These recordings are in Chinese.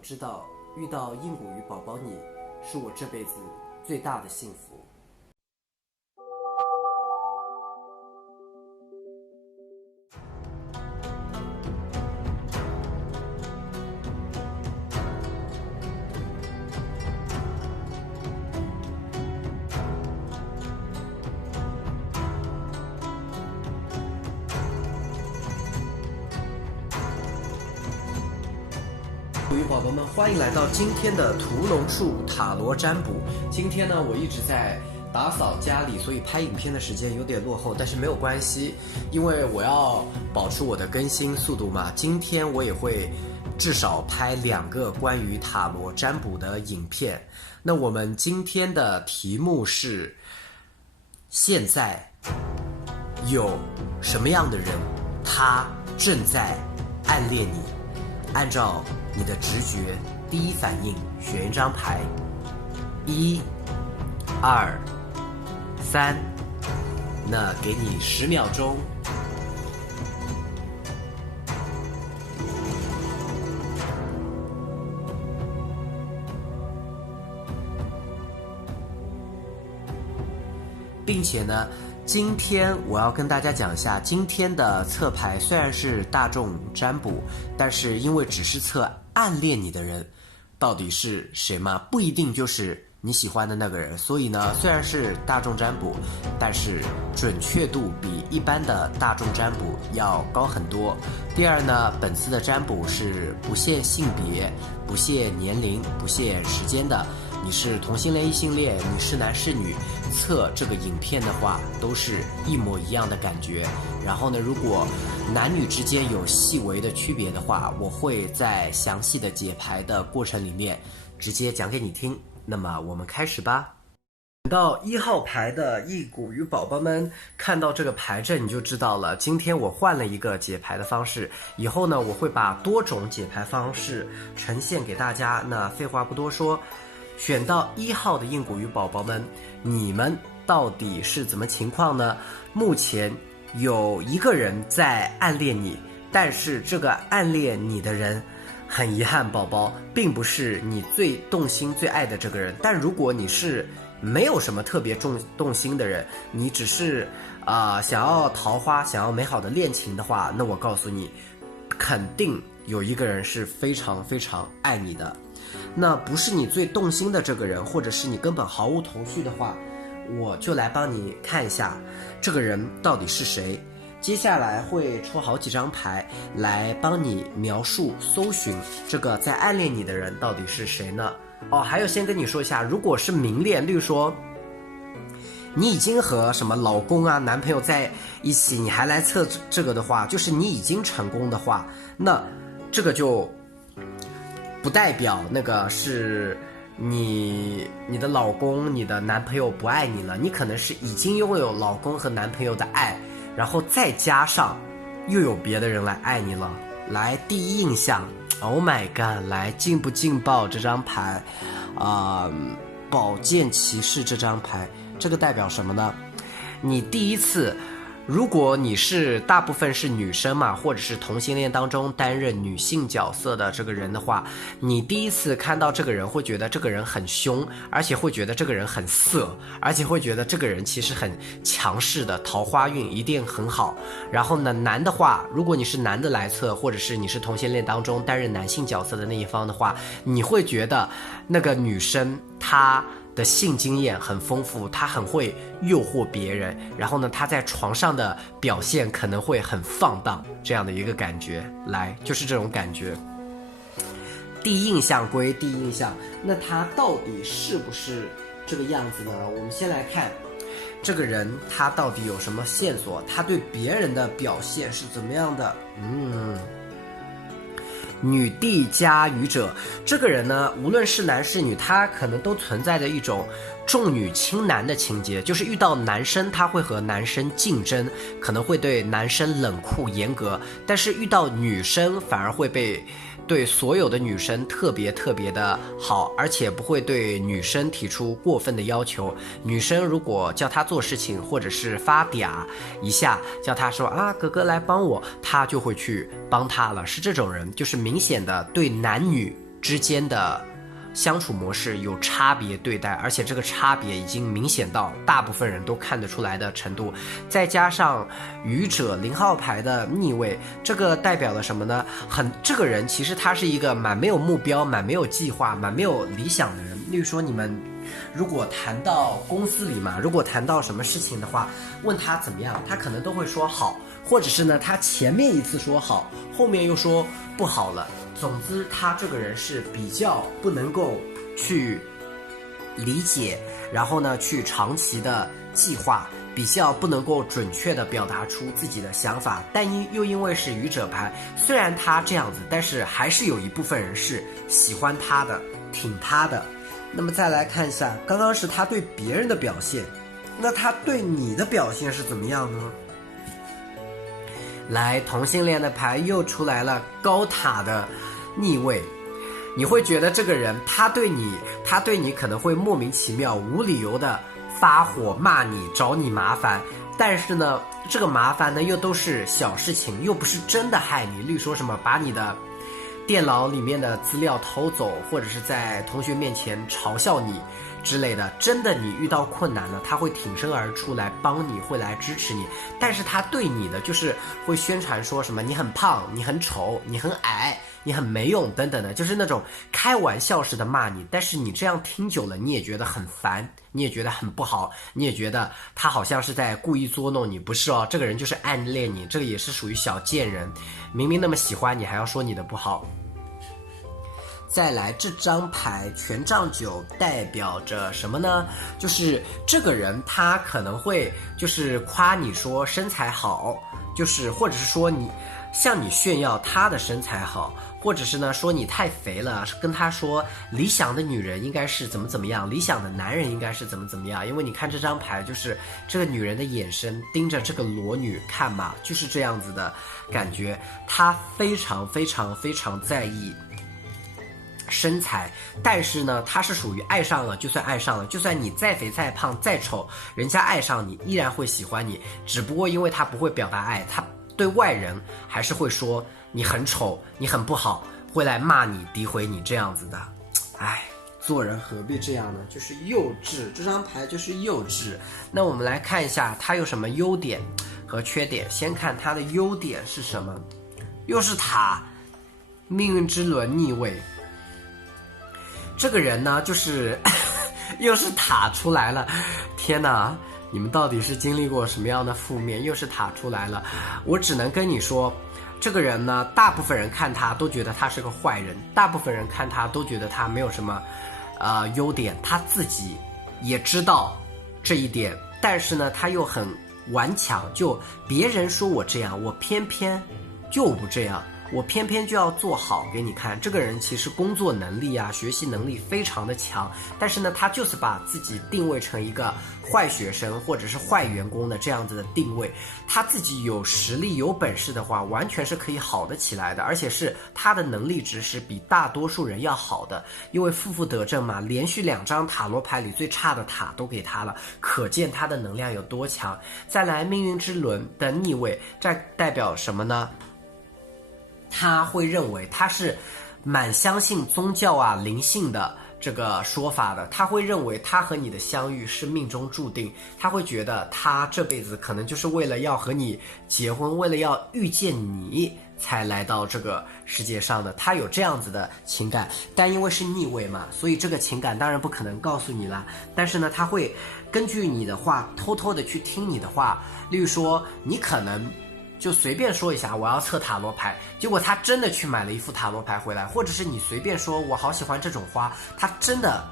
知道遇到硬骨鱼宝宝你，是我这辈子最大的幸福。鱼宝宝们，欢迎来到今天的屠龙术塔罗占卜。今天呢，我一直在打扫家里，所以拍影片的时间有点落后，但是没有关系，因为我要保持我的更新速度嘛。今天我也会至少拍2个关于塔罗占卜的影片。那我们今天的题目是：现在有什么样的人，他正在暗恋你？按照你的直觉第一反应选一张牌，1、2、3，那给你10秒钟。并且呢，今天我要跟大家讲一下，今天的测牌虽然是大众占卜，但是因为只是测暗恋你的人到底是谁嘛，不一定就是你喜欢的那个人，所以呢，虽然是大众占卜，但是准确度比一般的大众占卜要高很多。第二呢，本次的占卜是不限性别、不限年龄、不限时间的。你是同性恋、异性恋，你是男是女，测这个影片的话都是一模一样的感觉。然后呢，如果男女之间有细微的区别的话，我会在详细的解牌的过程里面直接讲给你听。那么我们开始吧。到1号牌的硬骨鱼宝宝们，看到这个牌阵你就知道了，今天我换了一个解牌的方式，以后呢我会把多种解牌方式呈现给大家。那废话不多说，选到1号的硬骨鱼宝宝们，你们到底是怎么情况呢？目前有一个人在暗恋你，但是这个暗恋你的人，很遗憾宝宝，并不是你最动心最爱的这个人。但如果你是没有什么特别动心的人，你只是想要桃花，想要美好的恋情的话，那我告诉你，肯定有一个人是非常非常爱你的。那不是你最动心的这个人，或者是你根本毫无头绪的话，我就来帮你看一下这个人到底是谁。接下来会抽好几张牌来帮你描述搜寻这个在暗恋你的人到底是谁呢？还有先跟你说一下，如果是明恋，例如说你已经和什么老公啊男朋友在一起，你还来测这个的话，就是你已经成功的话，那这个就不代表那个是你的老公你的男朋友不爱你了，你可能是已经拥有老公和男朋友的爱，然后再加上又有别的人来爱你了。来，第一印象 Oh my god， 来劲不劲爆这张牌宝剑骑士这张牌，这个代表什么呢？你第一次，如果你是大部分是女生嘛，或者是同性恋当中担任女性角色的这个人的话，你第一次看到这个人会觉得这个人很凶，而且会觉得这个人很色，而且会觉得这个人其实很强势的，桃花运一定很好。然后呢，男的话，如果你是男的来测，或者是你是同性恋当中担任男性角色的那一方的话，你会觉得那个女生她的性经验很丰富，他很会诱惑别人，然后呢，他在床上的表现可能会很放荡，这样的一个感觉。来，就是这种感觉。第一印象归第一印象，那他到底是不是这个样子呢？我们先来看这个人他到底有什么线索，他对别人的表现是怎么样的。女帝加愚者，这个人呢，无论是男是女，他可能都存在着一种重女轻男的情节，就是遇到男生他会和男生竞争，可能会对男生冷酷严格，但是遇到女生反而会对所有的女生特别特别的好，而且不会对女生提出过分的要求。女生如果叫他做事情，或者是发嗲一下，叫他说哥哥来帮我，他就会去帮他了。是这种人，就是明显的对男女之间的相处模式有差别对待，而且这个差别已经明显到大部分人都看得出来的程度。再加上愚者0号牌的逆位，这个代表了什么呢？这个人其实他是一个蛮没有目标、蛮没有计划、蛮没有理想的人。例如说你们如果谈到公司里嘛，如果谈到什么事情的话，问他怎么样，他可能都会说好，或者是呢他前面一次说好，后面又说不好了。总之他这个人是比较不能够去理解，然后呢去长期的计划，比较不能够准确的表达出自己的想法。但又因为是愚者牌，虽然他这样子，但是还是有一部分人是喜欢他的，挺他的。那么再来看一下，刚刚是他对别人的表现，那他对你的表现是怎么样呢？来，同性恋的牌又出来了，高塔的逆位。你会觉得这个人他对你可能会莫名其妙无理由的发火骂你，找你麻烦，但是呢这个麻烦呢又都是小事情，又不是真的害你。例如说什么把你的电脑里面的资料偷走，或者是在同学面前嘲笑你之类的，真的你遇到困难了，他会挺身而出来帮你，会来支持你。但是他对你的就是会宣传说什么你很胖，你很丑，你很矮，你很没用等等的，就是那种开玩笑式的骂你。但是你这样听久了，你也觉得很烦，你也觉得很不好，你也觉得他好像是在故意捉弄你。不是哦，这个人就是暗恋你，这个也是属于小贱人，明明那么喜欢你还要说你的不好。再来这张牌权杖9代表着什么呢？就是这个人他可能会就是夸你说身材好，就是或者是说你向你炫耀他的身材好，或者是呢说你太肥了，跟他说理想的女人应该是怎么怎么样，理想的男人应该是怎么怎么样。因为你看这张牌，就是这个女人的眼神盯着这个裸女看嘛，就是这样子的感觉。她非常非常非常在意身材，但是呢他是属于爱上了就算爱上了，就算你再肥再胖再丑，人家爱上你依然会喜欢你，只不过因为他不会表达爱，他对外人还是会说你很丑，你很不好，会来骂你诋毁你这样子的。哎，做人何必这样呢？就是幼稚，这张牌就是幼稚。那我们来看一下它有什么优点和缺点。先看它的优点是什么，又是塔，命运之轮逆位。这个人呢就是又是塔出来了，天哪，你们到底是经历过什么样的负面？又是塔出来了。我只能跟你说，这个人呢大部分人看他都觉得他是个坏人，大部分人看他都觉得他没有什么优点，他自己也知道这一点，但是呢他又很顽强，就别人说我这样，我偏偏就不这样，我偏偏就要做好给你看。这个人其实工作能力啊学习能力非常的强，但是呢他就是把自己定位成一个坏学生或者是坏员工的这样子的定位。他自己有实力有本事的话完全是可以好的起来的，而且是他的能力值是比大多数人要好的。因为负负得正嘛，连续2张塔罗牌里最差的塔都给他了，可见他的能量有多强。再来命运之轮的逆位，这代表什么呢？他会认为他是蛮相信宗教啊灵性的这个说法的，他会认为他和你的相遇是命中注定，他会觉得他这辈子可能就是为了要和你结婚，为了要遇见你才来到这个世界上的，他有这样子的情感。但因为是逆位嘛，所以这个情感当然不可能告诉你啦，但是呢他会根据你的话偷偷的去听你的话。例如说你可能就随便说一下我要测塔罗牌，结果他真的去买了一副塔罗牌回来，或者是你随便说我好喜欢这种花，他真的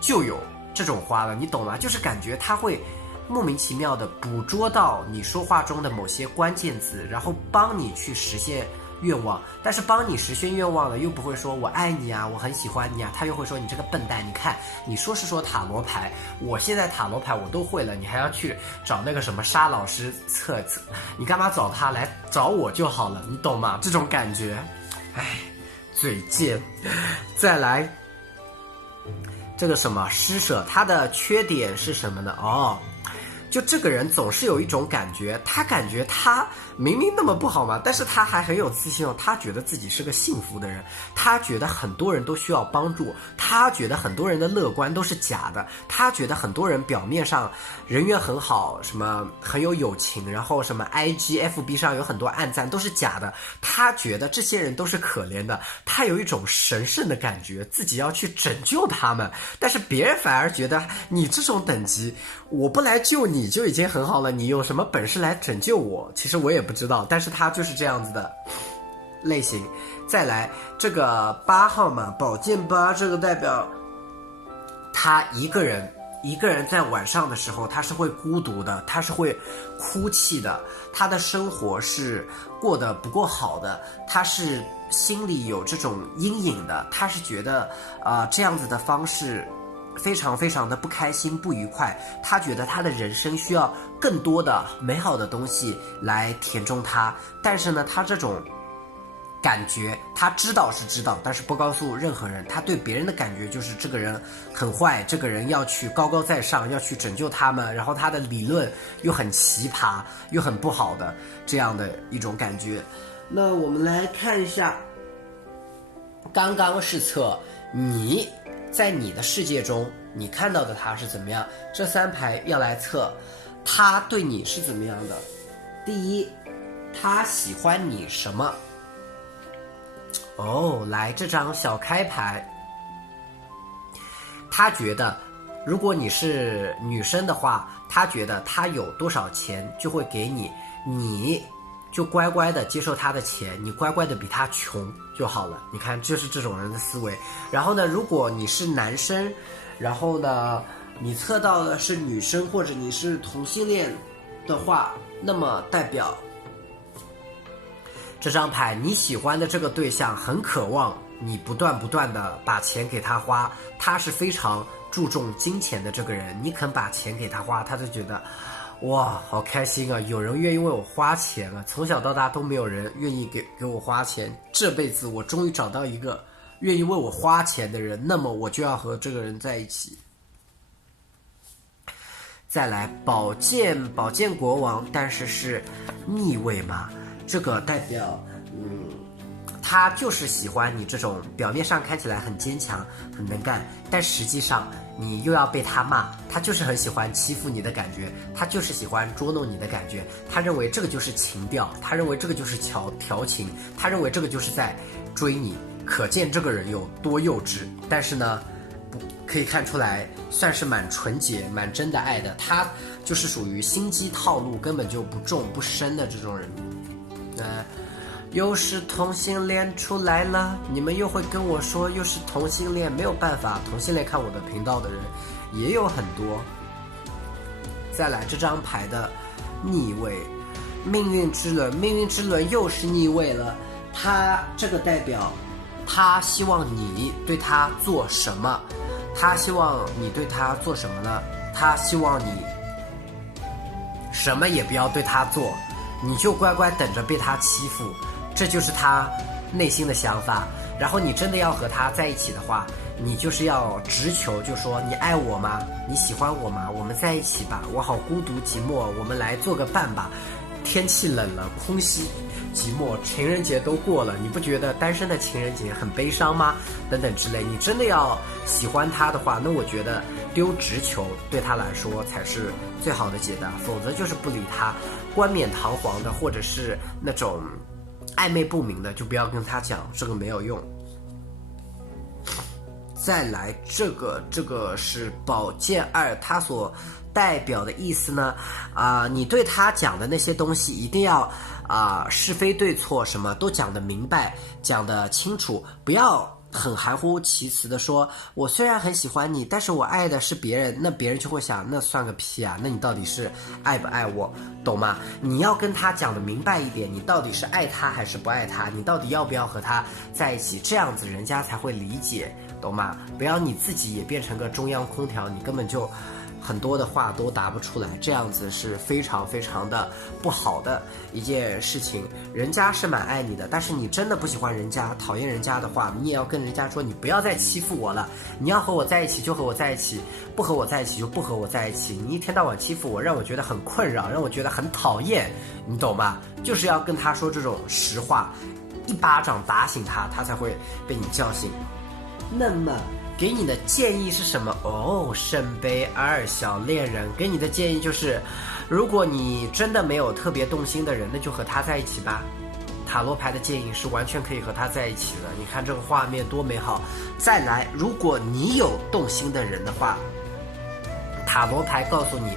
就有这种花了，你懂吗？就是感觉他会莫名其妙的捕捉到你说话中的某些关键词，然后帮你去实现愿望。但是帮你实现愿望了又不会说我爱你啊我很喜欢你啊，他又会说你这个笨蛋，你看你说是说塔罗牌，我现在塔罗牌我都会了，你还要去找那个什么沙老师测，你干嘛找他，来找我就好了，你懂吗？这种感觉，哎，嘴贱。再来这个什么施舍，它的缺点是什么呢？就这个人总是有一种感觉他明明那么不好嘛，但是他还很有自信哦，他觉得自己是个幸福的人，他觉得很多人都需要帮助，他觉得很多人的乐观都是假的，他觉得很多人表面上人缘很好，什么很有友情，然后什么 IG、FB 上有很多按赞都是假的，他觉得这些人都是可怜的，他有一种神圣的感觉，自己要去拯救他们，但是别人反而觉得你这种等级，我不来救你就已经很好了，你有什么本事来拯救我？其实我也不知道，但是他就是这样子的类型。再来这个8号嘛，宝剑8，这个代表他一个人在晚上的时候他是会孤独的，他是会哭泣的，他的生活是过得不够好的，他是心里有这种阴影的，他是觉得这样子的方式非常非常的不开心不愉快，他觉得他的人生需要更多的美好的东西来填充他，但是呢他这种感觉他知道是知道，但是不告诉任何人，他对别人的感觉就是这个人很坏，这个人要去高高在上，要去拯救他们，然后他的理论又很奇葩又很不好的这样的一种感觉。那我们来看一下，刚刚是测你在你的世界中你看到的他是怎么样，这3排要来测他对你是怎么样的。第一，他喜欢你什么？来这张小开牌，他觉得如果你是女生的话，他觉得他有多少钱就会给你，你就乖乖的接受他的钱，你乖乖的比他穷就好了。你看就是这种人的思维。然后呢，如果你是男生，然后呢你测到的是女生或者你是同性恋的话，那么代表这张牌你喜欢的这个对象很渴望你不断的把钱给他花，他是非常注重金钱的这个人，你肯把钱给他花，他就觉得哇好开心啊，有人愿意为我花钱啊，从小到大都没有人愿意给我花钱，这辈子我终于找到一个愿意为我花钱的人，那么我就要和这个人在一起。再来宝剑国王，但是是逆位嘛，这个代表他就是喜欢你这种表面上看起来很坚强很能干，但实际上你又要被他骂，他就是很喜欢欺负你的感觉，他就是喜欢捉弄你的感觉，他认为这个就是情调，他认为这个就是调情，他认为这个就是在追你，可见这个人有多幼稚。但是呢可以看出来算是蛮纯洁蛮真的爱的，他就是属于心机套路根本就不重不深的这种人。又是同性恋出来了，你们又会跟我说又是同性恋，没有办法，同性恋看我的频道的人也有很多。再来这张牌的逆位，命运之轮又是逆位了，他这个代表他希望你对他做什么，他希望你对他做什么呢？他希望你什么也不要对他做，你就乖乖等着被他欺负，这就是他内心的想法。然后你真的要和他在一起的话，你就是要直球，就说你爱我吗？你喜欢我吗？我们在一起吧，我好孤独寂寞，我们来做个伴吧。天气冷了，空虚寂寞，情人节都过了，你不觉得单身的情人节很悲伤吗？等等之类。你真的要喜欢他的话，那我觉得丢直球对他来说才是最好的解答，否则就是不理他，冠冕堂皇的或者是那种暧昧不明的就不要跟他讲，这个没有用。再来这个是宝剑2，它所代表的意思呢，你对他讲的那些东西一定要是非对错什么都讲得明白，讲得清楚，不要很含糊其辞的说我虽然很喜欢你，但是我爱的是别人，那别人就会想那算个屁啊，那你到底是爱不爱我，懂吗？你要跟他讲得明白一点，你到底是爱他还是不爱他，你到底要不要和他在一起，这样子人家才会理解，懂吗？不要你自己也变成个中央空调，你根本就很多的话都答不出来，这样子是非常非常的不好的一件事情。人家是蛮爱你的，但是你真的不喜欢人家，讨厌人家的话，你也要跟人家说，你不要再欺负我了，你要和我在一起就和我在一起，不和我在一起就不和我在一起，你一天到晚欺负我，让我觉得很困扰，让我觉得很讨厌，你懂吗？就是要跟他说这种实话，一巴掌打醒他，他才会被你叫醒。那么给你的建议是什么？圣杯2小恋人给你的建议就是，如果你真的没有特别动心的人，那就和他在一起吧。塔罗牌的建议是完全可以和他在一起的，你看这个画面多美好。再来，如果你有动心的人的话，塔罗牌告诉你，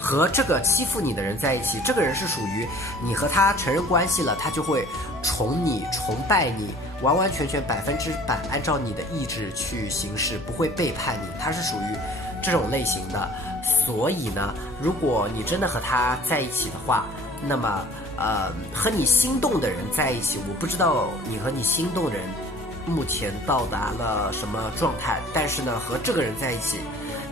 和这个欺负你的人在一起，这个人是属于你和他承认关系了，他就会宠你、崇拜你，完完全全100%按照你的意志去行事，不会背叛你，他是属于这种类型的。所以呢，如果你真的和他在一起的话，那么和你心动的人在一起，我不知道你和你心动人目前到达了什么状态，但是呢，和这个人在一起，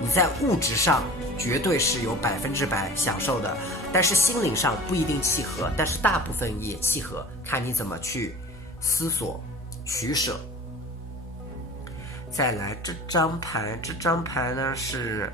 你在物质上绝对是有100%享受的，但是心灵上不一定契合，但是大部分也契合，看你怎么去思索取舍。再来这张牌呢是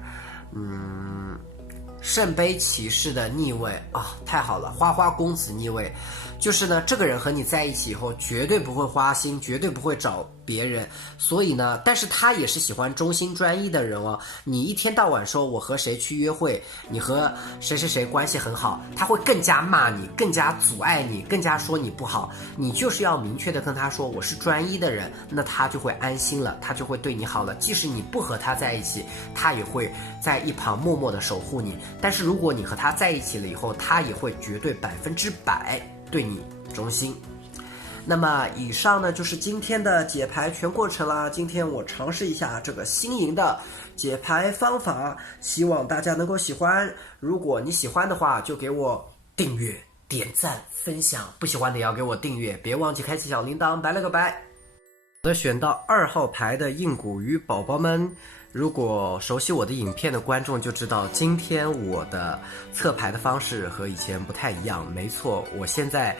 圣杯骑士的逆位啊，太好了，花花公子逆位，就是呢，这个人和你在一起以后绝对不会花心，绝对不会找别人，所以呢，但是他也是喜欢忠心专一的人哦。你一天到晚说我和谁去约会，你和谁谁谁关系很好，他会更加骂你，更加阻碍你，更加说你不好。你就是要明确的跟他说我是专一的人，那他就会安心了，他就会对你好了。即使你不和他在一起，他也会在一旁默默的守护你。但是如果你和他在一起了以后，他也会绝对100%对你忠心。那么以上呢就是今天的解牌全过程啦。今天我尝试一下这个新颖的解牌方法，希望大家能够喜欢。如果你喜欢的话，就给我订阅、点赞、分享；不喜欢的也要给我订阅，别忘记开启小铃铛。拜了个拜。选到2号牌的硬骨鱼宝宝们，如果熟悉我的影片的观众就知道，今天我的测牌的方式和以前不太一样。没错，我现在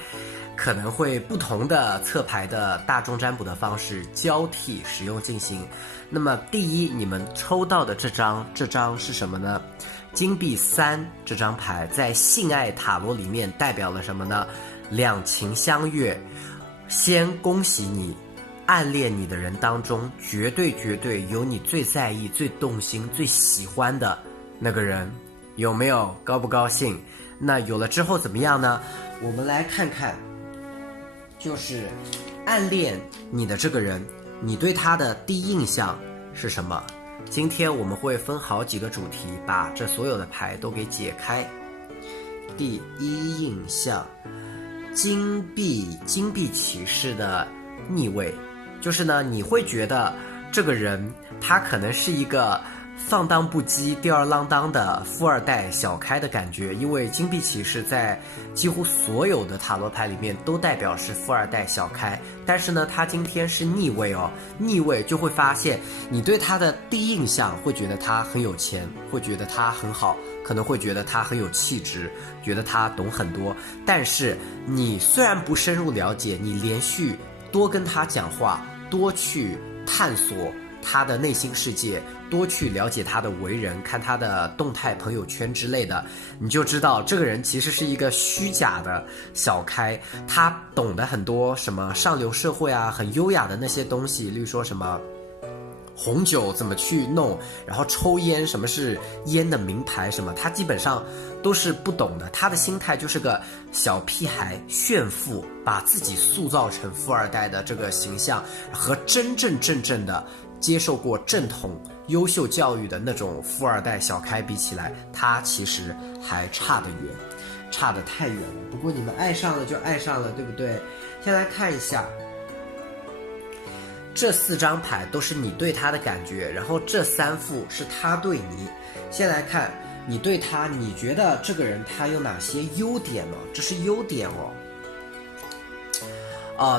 可能会不同的测牌的大众占卜的方式交替使用进行。那么第一，你们抽到的这张是什么呢？金币3这张牌在性爱塔罗里面代表了什么呢？两情相悦。先恭喜你，暗恋你的人当中绝对有你最在意、最动心、最喜欢的那个人，有没有？高不高兴？那有了之后怎么样呢？我们来看看，就是暗恋你的这个人，你对他的第一印象是什么？今天我们会分好几个主题，把这所有的牌都给解开。第一印象，金币骑士的逆位，就是呢，你会觉得这个人他可能是一个放荡不羁、吊儿郎当的富二代小开的感觉，因为金币骑士在几乎所有的塔罗牌里面都代表是富二代小开，但是呢，他今天是逆位哦，逆位就会发现你对他的第一印象会觉得他很有钱，会觉得他很好，可能会觉得他很有气质，觉得他懂很多，但是你虽然不深入了解，你连续多跟他讲话，多去探索他的内心世界，多去了解他的为人，看他的动态朋友圈之类的，你就知道这个人其实是一个虚假的小开，他懂得很多什么上流社会啊，很优雅的那些东西，例如说什么红酒怎么去弄，然后抽烟，什么是烟的名牌什么，他基本上都是不懂的。他的心态就是个小屁孩，炫富，把自己塑造成富二代的这个形象，和真正的接受过正统优秀教育的那种富二代小开比起来，他其实还差得远，差得太远了。不过你们爱上了就爱上了，对不对？先来看一下这4张牌都是你对他的感觉，然后这3副是他对你。先来看你对他，你觉得这个人他有哪些优点呢？这是优点哦。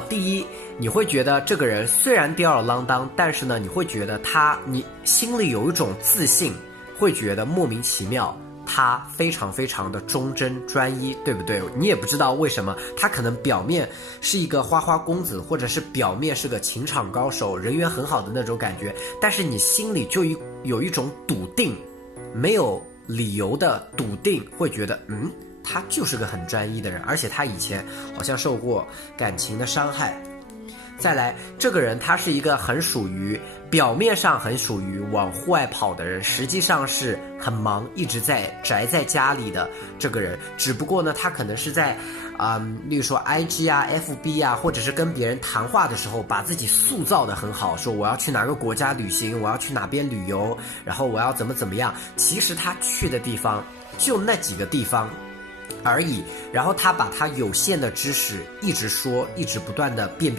第一，你会觉得这个人虽然吊儿郎当，但是呢，你会觉得你心里有一种自信，会觉得莫名其妙，他非常非常的忠贞专一，对不对？你也不知道为什么，他可能表面是一个花花公子，或者是表面是个情场高手，人缘很好的那种感觉，但是你心里就有一种笃定，没有理由的笃定，会觉得他就是个很专一的人，而且他以前好像受过感情的伤害。再来，这个人他是一个很属于表面上很属于往户外跑的人，实际上是很忙，一直在宅在家里的这个人。只不过呢，他可能是在例如说 IG 啊 FB 啊，或者是跟别人谈话的时候，把自己塑造得很好，说我要去哪个国家旅行，我要去哪边旅游，然后我要怎么样。其实他去的地方就那几个地方而已，然后他把他有限的知识一直说，一直不断的变，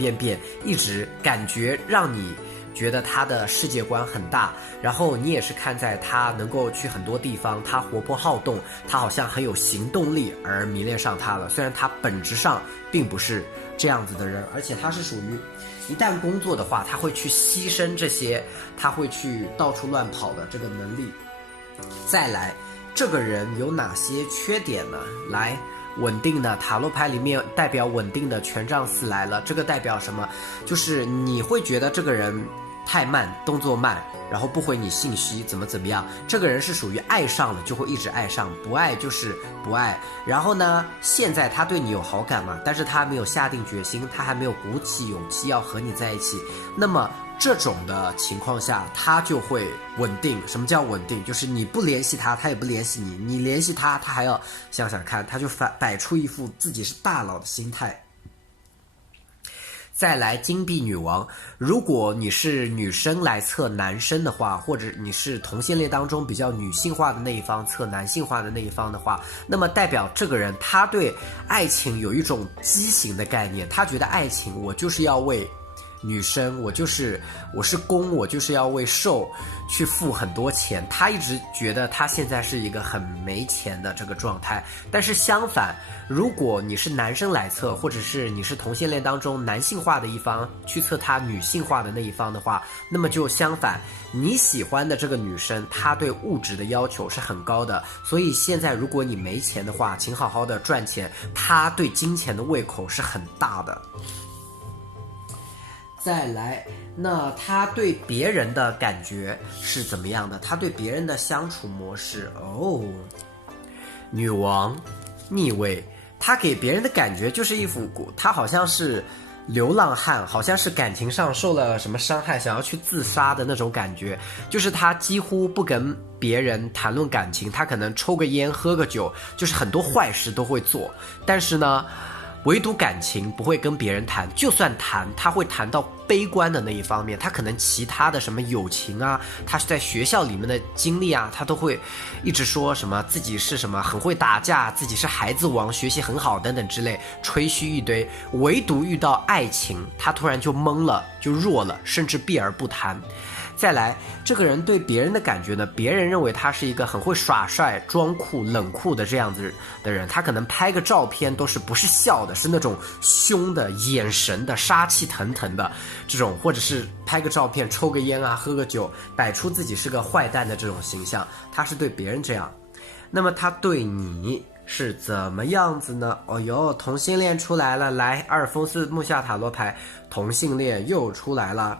一直感觉让你觉得他的世界观很大，然后你也是看在他能够去很多地方，他活泼好动，他好像很有行动力而迷恋上他了。虽然他本质上并不是这样子的人，而且他是属于一旦工作的话，他会去牺牲这些，他会去到处乱跑的这个能力。再来，这个人有哪些缺点呢？来，稳定的塔罗牌里面代表稳定的权杖四来了，这个代表什么？就是你会觉得这个人太慢，动作慢，然后不回你信息，怎么样。这个人是属于爱上了就会一直爱上，不爱就是不爱。然后呢，现在他对你有好感嘛，但是他还没有下定决心，他还没有鼓起勇气要和你在一起。那么这种的情况下，他就会稳定。什么叫稳定？就是你不联系他，他也不联系你；你联系他，他还要想想看，他就摆出一副自己是大佬的心态。再来，金币女王，如果你是女生来测男生的话，或者你是同性恋当中比较女性化的那一方测男性化的那一方的话，那么代表这个人他对爱情有一种畸形的概念，他觉得爱情我就是要为女生，我是公，我就是要为受去付很多钱。他一直觉得他现在是一个很没钱的这个状态。但是相反，如果你是男生来测，或者是你是同性恋当中男性化的一方去测他女性化的那一方的话，那么就相反，你喜欢的这个女生她对物质的要求是很高的，所以现在如果你没钱的话，请好好的赚钱，她对金钱的胃口是很大的。再来，那他对别人的感觉是怎么样的？他对别人的相处模式女王逆位，他给别人的感觉就是一副他好像是流浪汉，好像是感情上受了什么伤害，想要去自杀的那种感觉。就是他几乎不跟别人谈论感情，他可能抽个烟喝个酒，就是很多坏事都会做，但是呢唯独感情不会跟别人谈，就算谈，他会谈到悲观的那一方面，他可能其他的什么友情啊，他是在学校里面的经历啊，他都会一直说什么自己是什么很会打架，自己是孩子王，学习很好等等之类，吹嘘一堆。唯独遇到爱情，他突然就懵了，就弱了，甚至避而不谈。再来，这个人对别人的感觉呢，别人认为他是一个很会耍帅、装酷、冷酷的这样子的人，他可能拍个照片都是不是笑的，是那种凶的、眼神的、杀气腾腾的这种，或者是拍个照片、抽个烟啊、喝个酒，摆出自己是个坏蛋的这种形象，他是对别人这样。那么他对你是怎么样子呢？哦哟，同性恋出来了，来，阿尔丰斯木下塔罗牌，同性恋又出来了。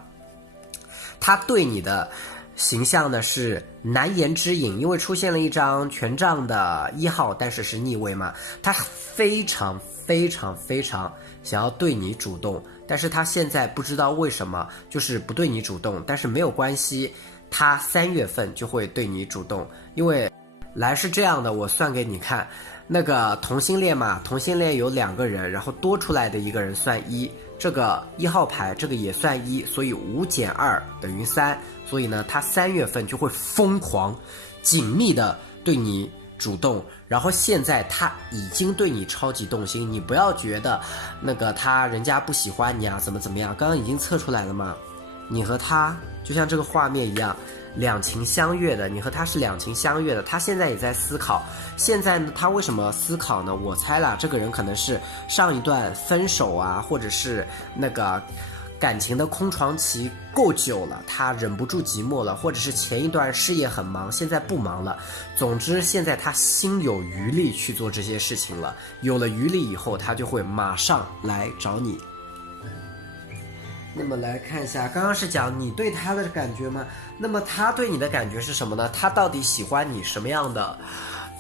他对你的形象呢是难言之隐，因为出现了一张权杖的1号，但是是逆位嘛，他非常想要对你主动，但是他现在不知道为什么就是不对你主动，但是没有关系，他3月份就会对你主动。因为来是这样的，我算给你看，那个同性恋嘛，同性恋有2个人，然后多出来的一个人算1，这个1号牌这个也算1，所以5减2等于3，所以呢他3月份就会疯狂紧密的对你主动，然后现在他已经对你超级动心，你不要觉得那个人家不喜欢你啊怎么样，刚刚已经测出来了嘛，你和他就像这个画面一样两情相悦的，你和他是两情相悦的，他现在也在思考。现在呢，他为什么思考呢？我猜啦，这个人可能是上一段分手啊，或者是那个感情的空窗期够久了，他忍不住寂寞了，或者是前一段事业很忙，现在不忙了。总之，现在他心有余力去做这些事情了。有了余力以后，他就会马上来找你。那么来看一下，刚刚是讲你对他的感觉吗？那么他对你的感觉是什么呢？他到底喜欢你什么样的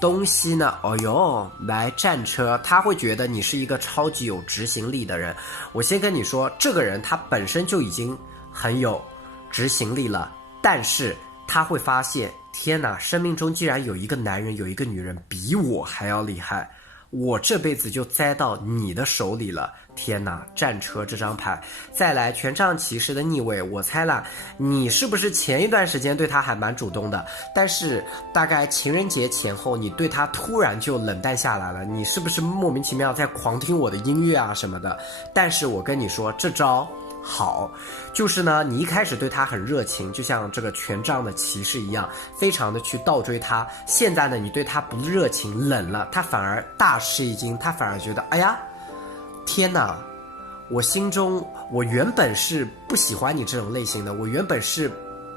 东西呢？哦哟，来战车，他会觉得你是一个超级有执行力的人。我先跟你说，这个人他本身就已经很有执行力了，但是他会发现，天哪，生命中竟然有一个男人，有一个女人比我还要厉害，我这辈子就栽到你的手里了。天哪，战车这张牌。再来权杖骑士的逆位，我猜啦，你是不是前一段时间对他还蛮主动的，但是大概情人节前后你对他突然就冷淡下来了，你是不是莫名其妙在狂听我的音乐啊什么的？但是我跟你说，这招好，就是呢，你一开始对他很热情，就像这个权杖的骑士一样，非常的去倒追他。现在呢，你对他不热情，冷了，他反而大吃一惊，他反而觉得，哎呀，天哪，我心中我原本是不喜欢你这种类型的，我原本是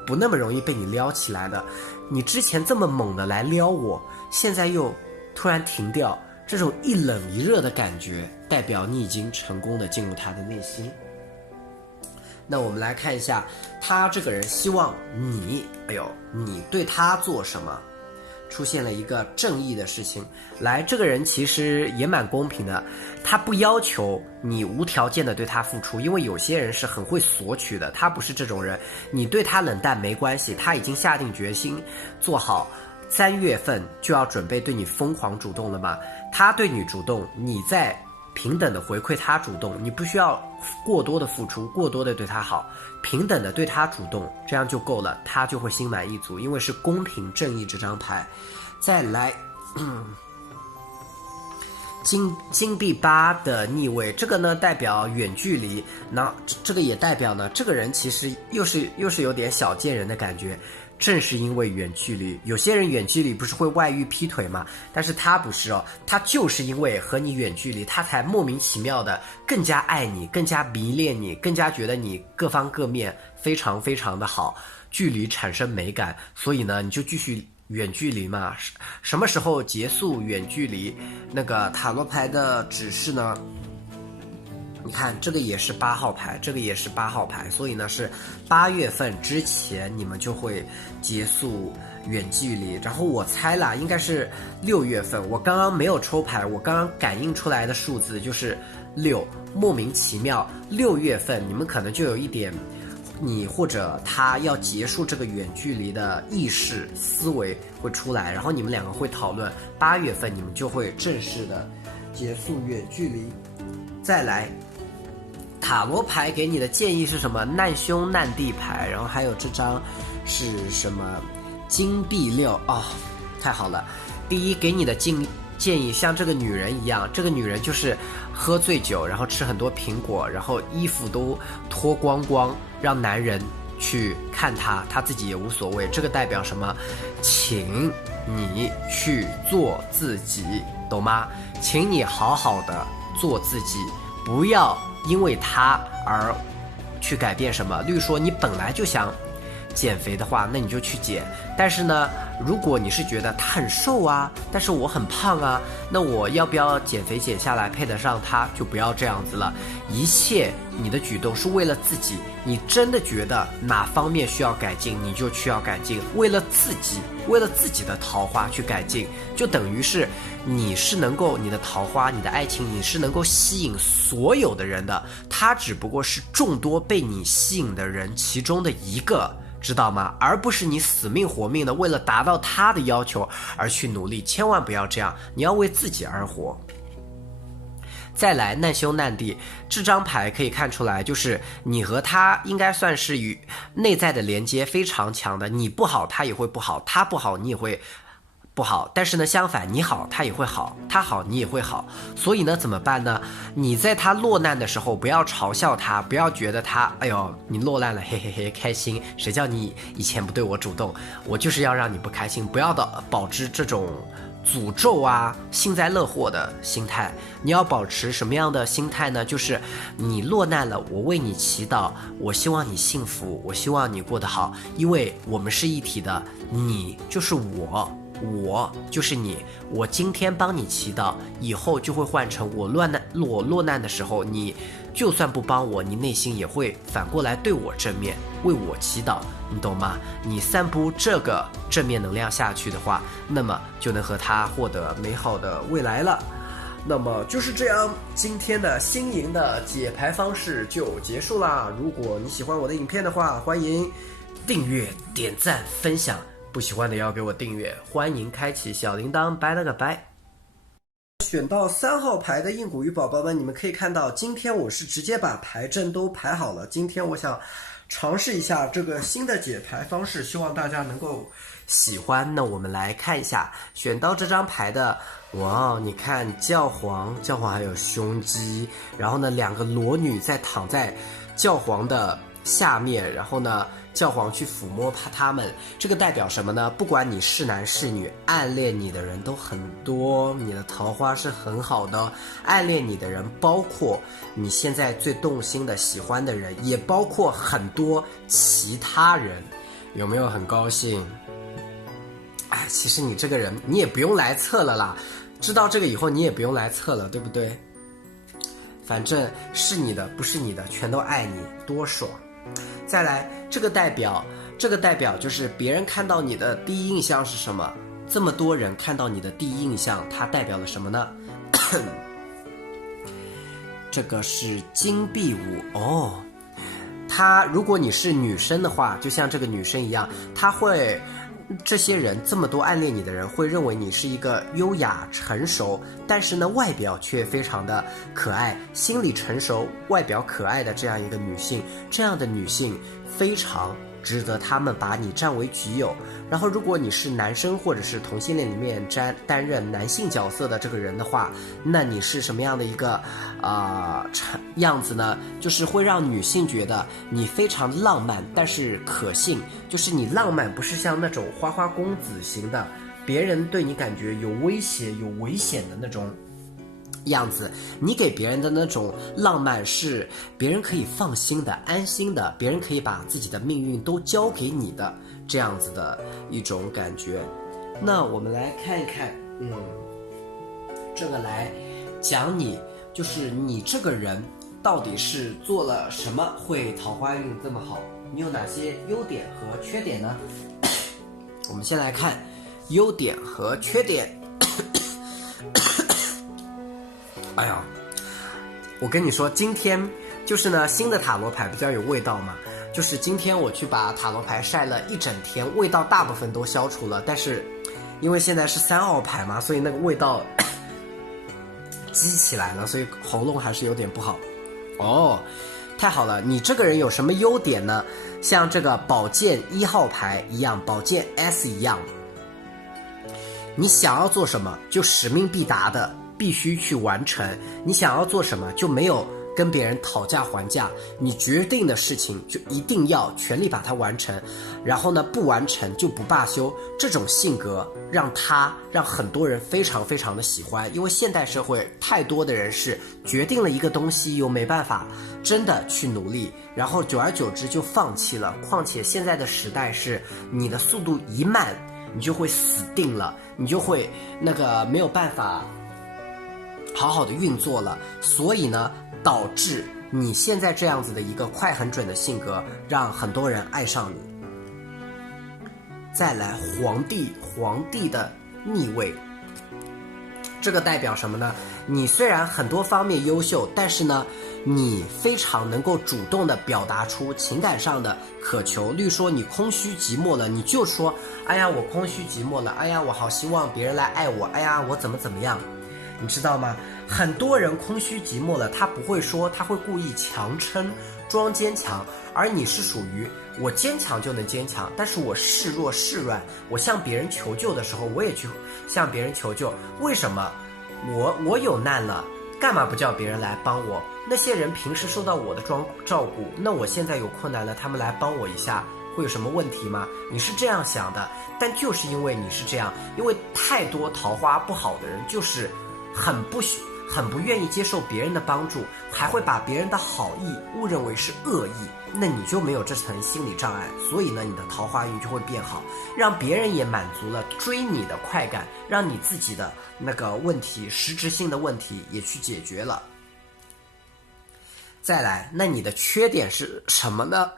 不那么容易被你撩起来的，你之前这么猛的来撩我，现在又突然停掉，这种一冷一热的感觉，代表你已经成功的进入他的内心。那我们来看一下，他这个人希望你，你对他做什么？出现了一个正义的事情。来，这个人其实也蛮公平的，他不要求你无条件的对他付出，因为有些人是很会索取的，他不是这种人。你对他冷淡没关系，他已经下定决心做好3月份就要准备对你疯狂主动了嘛。他对你主动，你在平等的回馈他主动，你不需要过多的付出，过多的对他好，平等的对他主动，这样就够了，他就会心满意足，因为是公平正义这张牌。再来金币8的逆位，这个呢代表远距离，那这个也代表呢，这个人其实又是有点小贱人的感觉。正是因为远距离，有些人远距离不是会外遇劈腿吗？但是他不是哦，他就是因为和你远距离，他才莫名其妙的更加爱你，更加迷恋你，更加觉得你各方各面非常非常的好，距离产生美感，所以呢，你就继续远距离嘛。什么时候结束远距离？那个塔罗牌的指示呢？你看，这个也是8号牌，这个也是8号牌，所以呢是8月份之前你们就会结束远距离。然后我猜啦，应该是6月份。我刚刚没有抽牌，我刚刚感应出来的数字就是6，莫名其妙。6月份你们可能就有一点，你或者他要结束这个远距离的意识思维会出来，然后你们两个会讨论，8月份你们就会正式的结束远距离。再来。塔罗牌给你的建议是什么？难兄难弟牌，然后还有这张是什么？金币6哦，太好了。第一，给你的建议像这个女人一样，这个女人就是喝醉酒，然后吃很多苹果，然后衣服都脱光光，让男人去看她，她自己也无所谓。这个代表什么？请你去做自己，懂吗？请你好好的做自己，不要因为他而去改变什么。例如说你本来就想减肥的话，那你就去减，但是呢，如果你是觉得他很瘦啊，但是我很胖啊，那我要不要减肥减下来配得上他，就不要这样子了。一切你的举动是为了自己，你真的觉得哪方面需要改进，你就需要改进，为了自己，为了自己的桃花去改进，就等于是你是能够，你的桃花，你的爱情，你是能够吸引所有的人的，他只不过是众多被你吸引的人其中的一个，知道吗？而不是你死命活命的为了达到他的要求而去努力，千万不要这样，你要为自己而活。再来难兄难弟，这张牌可以看出来，就是你和他应该算是与内在的连接非常强的，你不好他也会不好，他不好你也会不好，但是呢相反，你好他也会好，他好你也会好。所以呢怎么办呢？你在他落难的时候不要嘲笑他，不要觉得他哎呦你落难了嘿嘿嘿开心，谁叫你以前不对我主动，我就是要让你不开心，不要的保持这种诅咒啊、幸灾乐祸的心态。你要保持什么样的心态呢？就是你落难了，我为你祈祷，我希望你幸福，我希望你过得好，因为我们是一体的，你就是我就是你，我今天帮你祈祷，以后就会换成我落难的时候，你就算不帮我，你内心也会反过来对我正面，为我祈祷，你懂吗？你散布这个正面能量下去的话，那么就能和他获得美好的未来了。那么就是这样，今天的新颖的解牌方式就结束啦。如果你喜欢我的影片的话，欢迎订阅、点赞、分享。不喜欢的也要给我订阅，欢迎开启小铃铛，拜了个拜。选到3号牌的硬骨鱼宝宝们，你们可以看到，今天我是直接把牌阵都排好了。今天我想尝试一下这个新的解牌方式，希望大家能够喜欢。那我们来看一下，选到这张牌的，哇，你看教皇还有胸肌，然后呢2个裸女在躺在教皇的下面，然后呢教皇去抚摸他们，这个代表什么呢？不管你是男是女，暗恋你的人都很多，你的桃花是很好的。暗恋你的人包括你现在最动心的喜欢的人，也包括很多其他人。有没有很高兴？哎，其实你这个人你也不用来测了啦，知道这个以后你也不用来测了，对不对？反正是你的不是你的全都爱你，多爽。再来，这个代表就是别人看到你的第一印象是什么？这么多人看到你的第一印象，它代表了什么呢？这个是金币五哦。它如果你是女生的话，就像这个女生一样，这些人这么多暗恋你的人会认为你是一个优雅成熟，但是呢外表却非常的可爱，心理成熟外表可爱的这样一个女性，这样的女性非常值得他们把你占为己有。然后如果你是男生或者是同性恋里面担任男性角色的这个人的话，那你是什么样的一个样子呢？就是会让女性觉得你非常浪漫，但是可信，就是你浪漫不是像那种花花公子型的，别人对你感觉有威胁有危险的那种样子，你给别人的那种浪漫是别人可以放心的、安心的，别人可以把自己的命运都交给你的这样子的一种感觉。那我们来看一看，这个来讲你，就是你这个人到底是做了什么会桃花运这么好？你有哪些优点和缺点呢？我们先来看优点和缺点。哎呀，我跟你说，今天就是呢，新的塔罗牌比较有味道嘛。就是今天我去把塔罗牌晒了一整天，味道大部分都消除了，但是因为现在是3号牌嘛，所以那个味道积起来了，所以喉咙还是有点不好。哦，太好了，你这个人有什么优点呢？像这个宝剑1号牌一样，宝剑 S 一样，你想要做什么就使命必达的必须去完成，你想要做什么就没有跟别人讨价还价，你决定的事情就一定要全力把它完成，然后呢不完成就不罢休。这种性格让很多人非常非常的喜欢，因为现代社会太多的人是决定了一个东西又没办法真的去努力，然后久而久之就放弃了。况且现在的时代是你的速度一慢你就会死定了，你就会没有办法好好的运作了，所以呢导致你现在这样子的一个快很准的性格让很多人爱上你。再来皇帝的逆位，这个代表什么呢？你虽然很多方面优秀，但是呢你非常能够主动的表达出情感上的渴求。例如说你空虚寂寞了，你就说哎呀我空虚寂寞了，哎呀我好希望别人来爱我，哎呀我怎么样，你知道吗？很多人空虚寂寞了，他不会说，他会故意强撑装坚强，而你是属于我坚强就能坚强，但是我示弱示软，我向别人求救的时候我也去向别人求救。为什么我有难了干嘛不叫别人来帮我？那些人平时受到我的照顾，那我现在有困难了他们来帮我一下，会有什么问题吗？你是这样想的，但就是因为你是这样，因为太多桃花不好的人就是很不愿意接受别人的帮助，还会把别人的好意误认为是恶意，那你就没有这层心理障碍，所以呢，你的桃花运就会变好，让别人也满足了追你的快感，让你自己的那个问题，实质性的问题也去解决了。再来，那你的缺点是什么呢？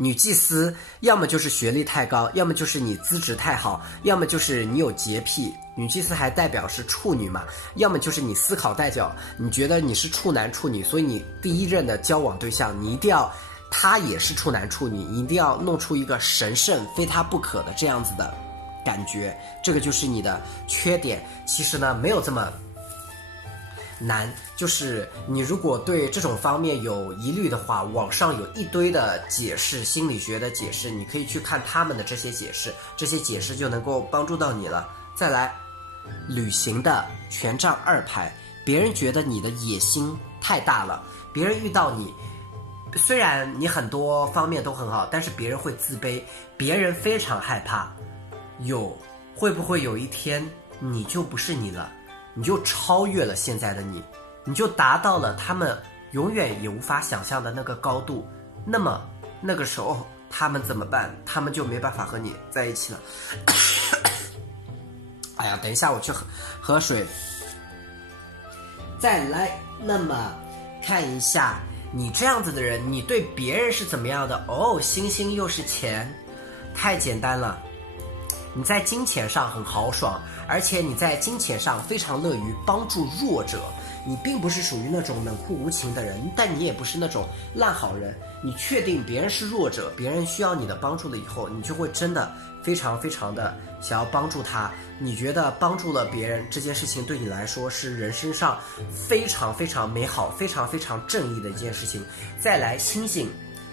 女祭司要么就是学历太高，要么就是你资质太好，要么就是你有洁癖。女祭司还代表是处女嘛，要么就是你思考代角，你觉得你是处男处女，所以你第一任的交往对象你一定要他也是处男处女，你一定要弄出一个神圣非他不可的这样子的感觉，这个就是你的缺点。其实呢，没有这么难，就是你如果对这种方面有疑虑的话，网上有一堆的解释，心理学的解释，你可以去看他们的这些解释，这些解释就能够帮助到你了。再来，旅行的权杖2牌，别人觉得你的野心太大了，别人遇到你，虽然你很多方面都很好，但是别人会自卑，别人非常害怕，会不会有一天你就不是你了，你就超越了现在的你，你就达到了他们永远也无法想象的那个高度，那么那个时候他们怎么办？他们就没办法和你在一起了。哎呀，等一下我去喝水。再来，那么看一下你这样子的人，你对别人是怎么样的？哦，星星又是钱，太简单了。你在金钱上很豪爽，而且你在金钱上非常乐于帮助弱者，你并不是属于那种冷酷无情的人，但你也不是那种烂好人。你确定别人是弱者，别人需要你的帮助了以后，你就会真的非常非常的想要帮助他。你觉得帮助了别人这件事情对你来说是人生上非常非常美好、非常非常正义的一件事情。再来，星星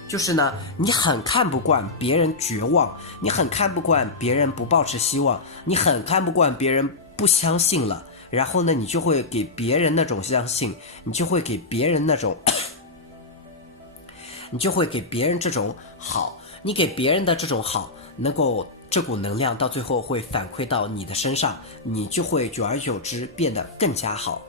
就是呢，你很看不惯别人绝望，你很看不惯别人不抱持希望，你很看不惯别人不相信了，然后呢，你就会给别人那种相信，你就会给别人那种你就会给别人这种好，你给别人的这种好，能够这股能量到最后会反馈到你的身上，你就会久而久之变得更加好。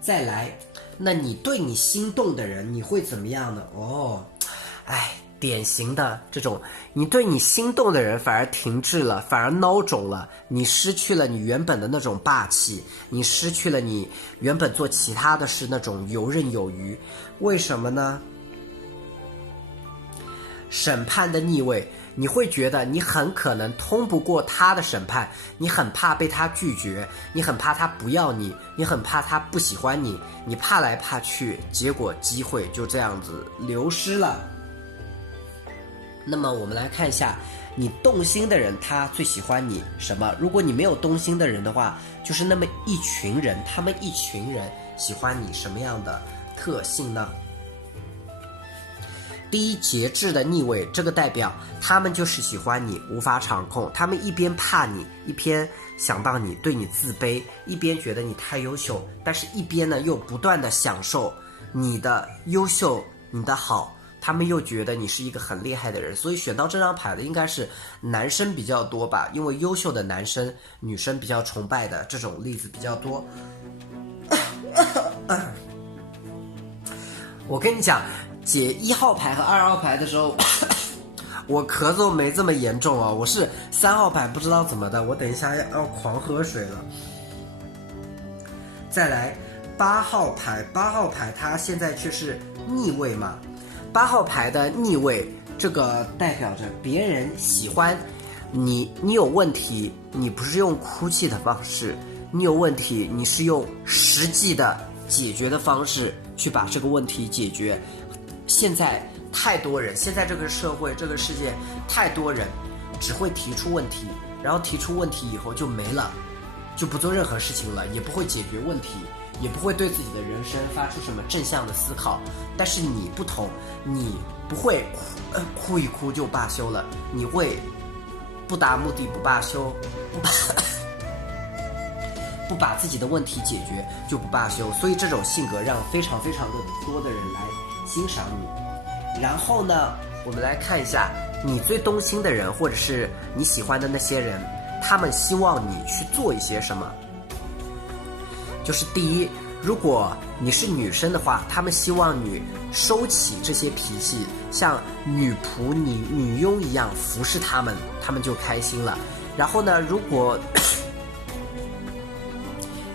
再来，那你对你心动的人你会怎么样呢？哦，典型的这种，你对你心动的人反而停滞了，反而孬种了，你失去了你原本的那种霸气，你失去了你原本做其他的事那种游刃有余。为什么呢？审判的逆位，你会觉得你很可能通不过他的审判，你很怕被他拒绝，你很怕他不要你，你很怕他不喜欢你，你怕来怕去，结果机会就这样子流失了。那么我们来看一下，你动心的人他最喜欢你什么？如果你没有动心的人的话，就是那么一群人，他们一群人喜欢你什么样的特性呢？第一，节制的逆位，这个代表他们就是喜欢你，无法掌控，他们一边怕你，一边想到你，对你自卑，一边觉得你太优秀，但是一边呢又不断的享受你的优秀，你的好，他们又觉得你是一个很厉害的人，所以选到这张牌的应该是男生比较多吧，因为优秀的男生女生比较崇拜的这种例子比较多。我跟你讲，解1号牌和2号牌的时候我咳嗽没这么严重哦，我是3号牌不知道怎么的，我等一下要狂喝水了。再来8号牌，8号牌它现在却是逆位嘛，8号牌的逆位，这个代表着别人喜欢你，你有问题，你不是用哭泣的方式，你有问题，你是用实际的解决的方式去把这个问题解决。现在太多人，现在这个社会这个世界太多人只会提出问题，然后提出问题以后就没了，就不做任何事情了，也不会解决问题，也不会对自己的人生发出什么正向的思考。但是你不同，你不会哭一哭就罢休了，你会不达目的不罢休，不把自己的问题解决就不罢休。所以这种性格让非常非常的多的人来欣赏你。然后呢，我们来看一下你最动心的人，或者是你喜欢的那些人，他们希望你去做一些什么。就是第一，如果你是女生的话，他们希望你收起这些脾气，像女仆、女佣一样服侍他们，他们就开心了。然后呢，如果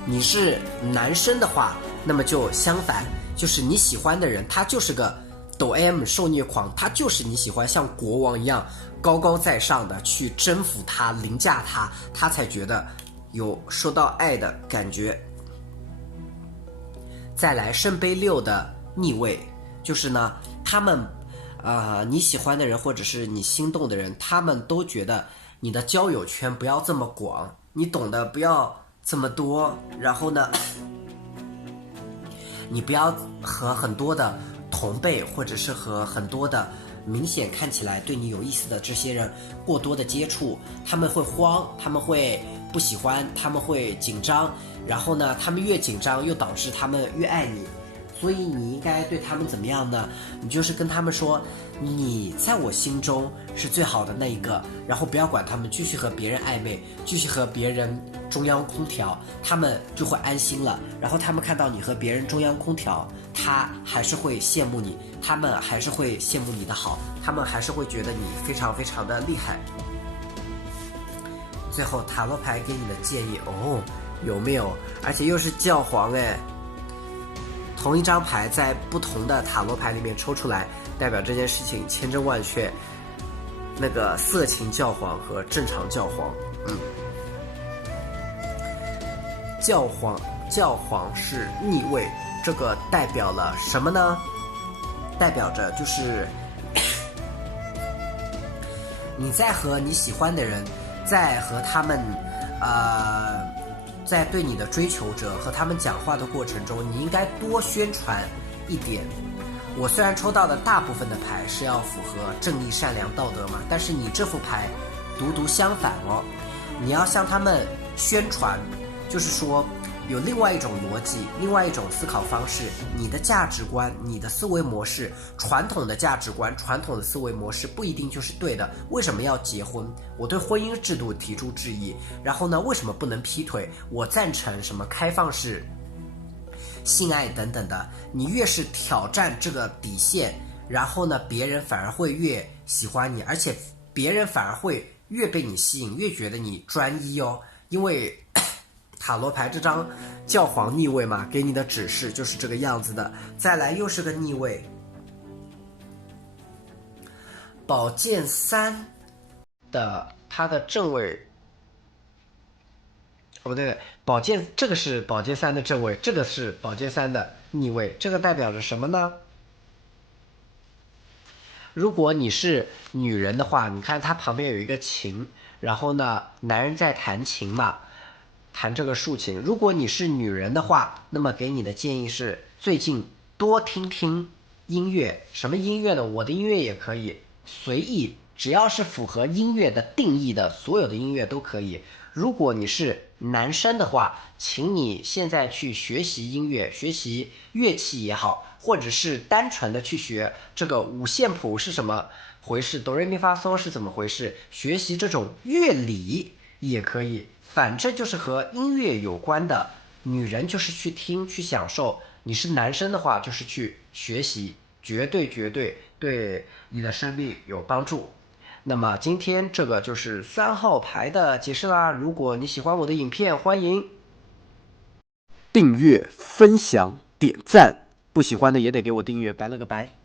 你是男生的话，那么就相反，就是你喜欢的人，他就是个抖 M 受虐狂，他就是你喜欢像国王一样高高在上的去征服他、凌驾他，他才觉得有受到爱的感觉。再来圣杯6的逆位，就是呢，他们你喜欢的人或者是你心动的人，他们都觉得你的交友圈不要这么广，你懂得不要这么多，然后呢，你不要和很多的同辈或者是和很多的明显看起来对你有意思的这些人过多的接触，他们会慌，他们会不喜欢，他们会紧张，然后呢，他们越紧张又导致他们越爱你。所以你应该对他们怎么样呢？你就是跟他们说，你在我心中是最好的那一个，然后不要管他们继续和别人暧昧，继续和别人中央空调，他们就会安心了。然后他们看到你和别人中央空调，他还是会羡慕你，他们还是会羡慕你的好，他们还是会觉得你非常非常的厉害。最后塔罗牌给你的建议有没有？而且又是教皇哎。同一张牌在不同的塔罗牌里面抽出来，代表这件事情千真万确。那个色情教皇和正常教皇，教皇是逆位，这个代表了什么呢？代表着就是你在和你喜欢的人，在和他们在对你的追求者和他们讲话的过程中，你应该多宣传一点。我虽然抽到的大部分的牌是要符合正义、善良、道德嘛，但是你这副牌独相反哦。你要向他们宣传，就是说有另外一种逻辑，另外一种思考方式，你的价值观，你的思维模式，传统的价值观，传统的思维模式不一定就是对的。为什么要结婚？我对婚姻制度提出质疑。然后呢，为什么不能劈腿？我赞成什么开放式性爱等等的。你越是挑战这个底线，然后呢，别人反而会越喜欢你，而且别人反而会越被你吸引，越觉得你专一哦。因为塔罗牌这张教皇逆位嘛，给你的指示就是这个样子的。再来又是个逆位，宝剑3的它的正位，不对，这个是宝剑3的正位，这个是宝剑3的逆位，这个代表着什么呢？如果你是女人的话，你看它旁边有一个琴，然后呢，男人在弹琴嘛，弹这个竖琴。如果你是女人的话，那么给你的建议是最近多听听音乐。什么音乐呢？我的音乐也可以，随意，只要是符合音乐的定义的，所有的音乐都可以。如果你是男生的话，请你现在去学习音乐，学习乐器也好，或者是单纯的去学这个五线谱是什么回事，哆来咪发嗦是怎么回事，学习这种乐理也可以。反正就是和音乐有关的，女人就是去听去享受，你是男生的话就是去学习，绝对对你的生命有帮助。那么今天这个就是3号牌的解释啦。如果你喜欢我的影片，欢迎订阅、分享、点赞，不喜欢的也得给我订阅，拜了个拜。